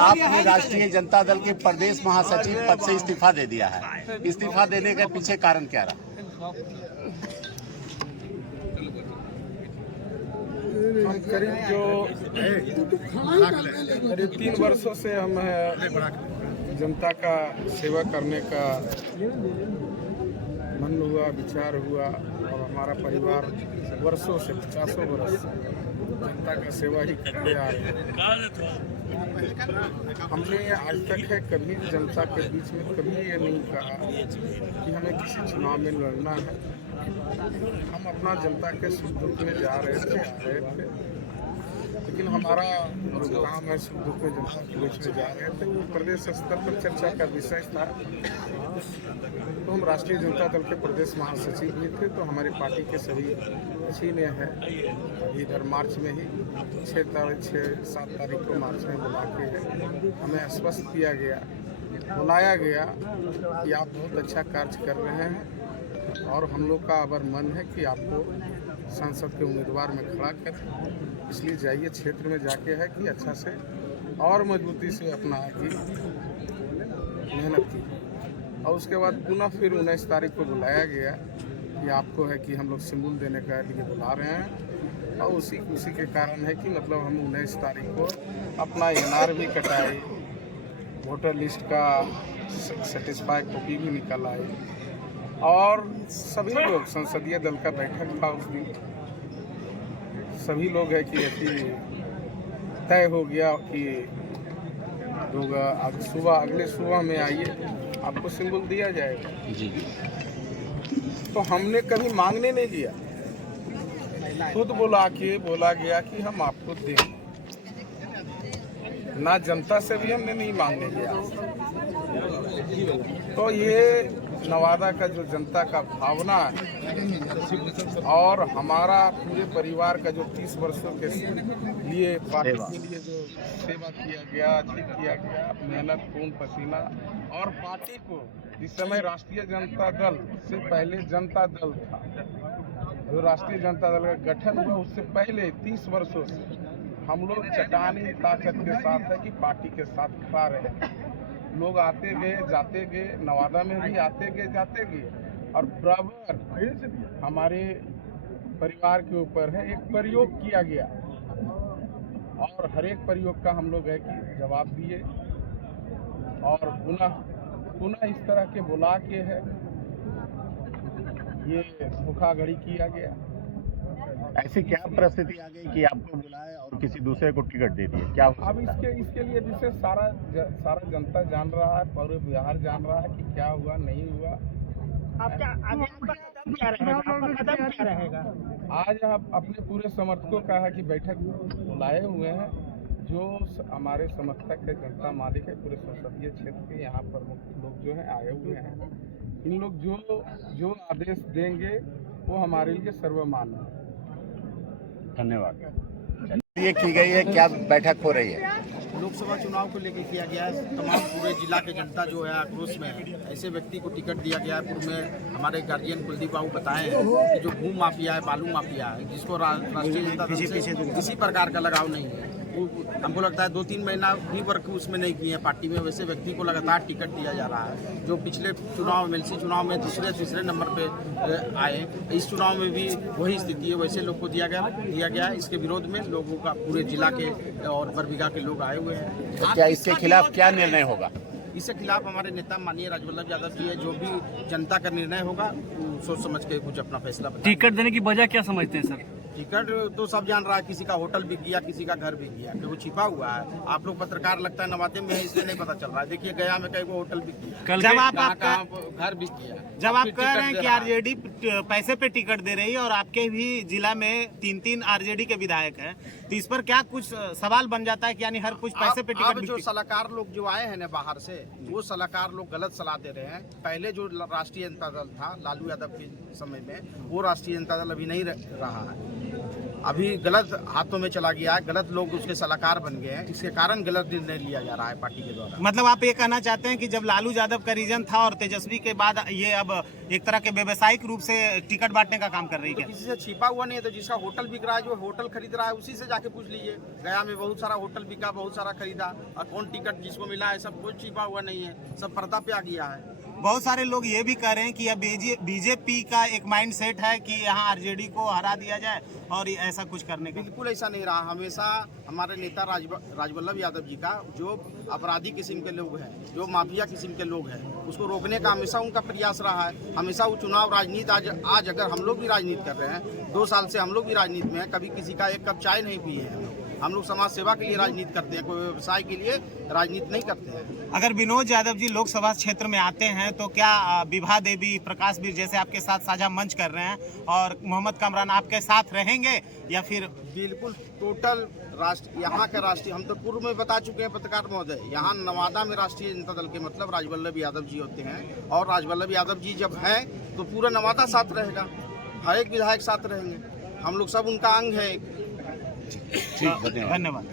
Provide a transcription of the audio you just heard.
आपने राष्ट्रीय जनता दल के प्रदेश महासचिव पद से इस्तीफा दे दिया है। इस्तीफा देने के पीछे कारण क्या रहा? हम करीब 3 वर्षों से हम जनता का सेवा करने का मन हुआ, विचार हुआ और हमारा परिवार वर्षों से 50 वर्ष जनता का सेवा ही करते आ रहे हैं। हमने आज तक है कभी जनता के बीच में कभी ये नहीं कहा कि हमें किसी चुनाव में लड़ना है। हम अपना जनता के सुख दुख में जा रहे थे, लेकिन हमारा जो काम है सुख दुख में जनता के बीच में जा रहे थे, वो प्रदेश स्तर पर चर्चा का विषय था। तो हम राष्ट्रीय जनता दल के प्रदेश महासचिव भी थे, तो हमारी पार्टी के सभी अच्छी ने है अभी इधर मार्च में ही 6-7 तारीख को मार्च में बुला के हमें आश्वस्त किया गया, बुलाया गया कि आप बहुत अच्छा कार्य कर रहे हैं और हम लोग का अगर मन है कि आपको संसद के उम्मीदवार में खड़ा करें, इसलिए जाइए क्षेत्र में जाके है कि अच्छा से और मजबूती से अपना की मेहनत की। और उसके बाद पुनः फिर 19 तारीख को बुलाया गया कि आपको है कि हम लोग सिंबल देने का लिए बुला रहे हैं। और उसी के कारण है कि मतलब हम 19 तारीख को अपना NR भी कटाए, वोटर लिस्ट का सेटिस्फाई कॉपी भी निकल आए और सभी लोग संसदीय दल का बैठक था उस दिन, सभी लोग है कि ऐसी तय हो गया कि लोग अगले सुबह में आइए, आपको सिंबल दिया जाएगा जी। तो हमने कभी मांगने नहीं दिया, खुद बोला गया कि हम आपको दें। ना जनता से भी हमने नहीं मांगने दिया। तो ये नवादा का जो जनता का भावना है और हमारा पूरे परिवार का जो 30 वर्षों के लिए पार्टी के लिए जो सेवा किया गया, मेहनत, खून पसीना, और पार्टी को इस समय राष्ट्रीय जनता दल से पहले जनता दल था, जो राष्ट्रीय जनता दल का गठन हुआ उससे पहले 30 वर्षों से हम लोग चट्टानी ताकत के साथ है कि पार्टी के साथ खड़ा रहे। लोग आते गए जाते गए, नवादा में भी आते गए जाते गए, और बराबर हमारे परिवार के ऊपर है एक प्रयोग किया गया और हर एक प्रयोग का हम लोग है कि जवाब दिए और पुनः इस तरह के बुला के है ये धोखाधड़ी किया गया। ऐसी क्या परिस्थिति आ गई कि आपको बुलाया और किसी दूसरे को टिकट दे दिया? क्या अब इसके लिए विशेष सारा जनता जान रहा है, पूरे बिहार जान रहा है कि क्या हुआ नहीं हुआ। क्या रहेगा? आज आप अपने पूरे समर्थकों का है कि बैठक बुलाए हुए हैं, जो हमारे समर्थक है, जनता मालिक है, पूरे संसदीय क्षेत्र के यहाँ प्रमुख लोग जो हैं आए हुए हैं। इन लोग जो आदेश देंगे वो हमारे लिए सर्वमान्य है। धन्यवाद। ये की गई है, क्या बैठक हो रही है? लोकसभा चुनाव को लेकर किया गया है। तमाम पूरे जिला के जनता जो है आक्रोश में है। ऐसे व्यक्ति को टिकट दिया गया है। पूर्व में हमारे गार्जियन कुलदीप बाबू बताए हैं कि जो भू माफिया है, बालू माफिया है, जिसको राष्ट्रीय जनता दल से किसी प्रकार का लगाव नहीं है, वो हमको लगता है 2-3 महीना भी वर्क उसमें नहीं किए हैं पार्टी में। वैसे व्यक्ति को लगातार टिकट दिया जा रहा है, जो पिछले चुनाव MLC चुनाव में तीसरे नंबर पे आए। इस चुनाव में भी वही स्थिति है, वैसे लोग को दिया गया है। इसके विरोध में लोगों का पूरे जिला के और बरबीघा के लोग आए हुए हैं। तो क्या इसके खिलाफ क्या निर्णय होगा? इसके खिलाफ हमारे नेता माननीय राजवल्लभ यादव जी है, जो भी जनता का निर्णय होगा सोच समझ के कुछ अपना फैसला। टिकट देने की वजह क्या समझते हैं सर? टिकट तो सब जान रहा है, किसी का होटल बिक गया, किसी का घर बिक गया, वो छिपा हुआ है। आप लोग पत्रकार लगता है नवाते में है, इसलिए नहीं पता चल रहा है। देखिए गया में कई होटल बिक गया, जब आप घर बिक गया। जब आप कह रहे हैं कि आरजेडी पैसे पे टिकट दे रही है और आपके भी जिला में 3 आरजेडी के विधायक हैं, तो इस पर क्या कुछ सवाल बन जाता है कि यानी हर कुछ पैसे पे टिकट? जो सलाहकार लोग जो आए हैं ना बाहर से, वो सलाहकार लोग गलत सलाह दे रहे हैं। पहले जो राष्ट्रीय जनता दल था लालू यादव के समय में, वो राष्ट्रीय जनता दल अभी नहीं रहा है। अभी गलत हाथों में चला गया है, गलत लोग उसके सलाहकार बन गए हैं, इसके कारण गलत निर्णय लिया जा रहा है पार्टी के द्वारा। मतलब आप ये कहना चाहते हैं कि जब लालू यादव का रीजन था और तेजस्वी के बाद ये अब एक तरह के व्यवसायिक रूप से टिकट बांटने का काम कर रही है? किसी से छिपा हुआ नहीं है, तो जिसका होटल बिक रहा है, जो होटल खरीद रहा है, उसी से जाके पूछ लीजिए। गया में बहुत सारा होटल बिका, बहुत सारा खरीदा, और कौन टिकट जिसको मिला है, सब कुछ छिपा हुआ नहीं है, सब पर्दा पे आ गया है। बहुत सारे लोग ये भी कह रहे हैं कि अब बीजेपी का एक माइंड सेट है कि यहाँ आरजेडी को हरा दिया जाए और ऐसा कुछ करने का। बिल्कुल ऐसा नहीं रहा। हमेशा हमारे नेता राजवल्लभ यादव जी का जो अपराधी किस्म के लोग हैं, जो माफिया किस्म के लोग हैं, उसको रोकने का हमेशा उनका प्रयास रहा है। हमेशा वो चुनाव राजनीति, आज अगर हम लोग भी राजनीति कर रहे हैं, 2 साल से हम लोग भी राजनीति में हैं, कभी किसी का एक कप चाय नहीं पिए हैं। हम लोग समाज सेवा के लिए राजनीति करते हैं, कोई व्यवसाय के लिए राजनीति नहीं करते हैं। अगर विनोद यादव जी लोकसभा क्षेत्र में आते हैं तो क्या विभा देवी, प्रकाश वीर जैसे आपके साथ साझा मंच कर रहे हैं और मोहम्मद कामरान आपके साथ रहेंगे या फिर? बिल्कुल टोटल राष्ट्र, यहाँ के राष्ट्रीय, हम तो पूर्व में बता चुके हैं पत्रकार महोदय, यहाँ नवादा में राष्ट्रीय जनता दल के मतलब राजवल्लभ यादव जी होते हैं, और राजवल्लभ यादव जी जब हैं तो पूरा नवादा साथ रहेगा, हर एक विधायक साथ रहेंगे, हम लोग सब उनका अंग है। ठीक, धन्यवाद। धन्यवाद।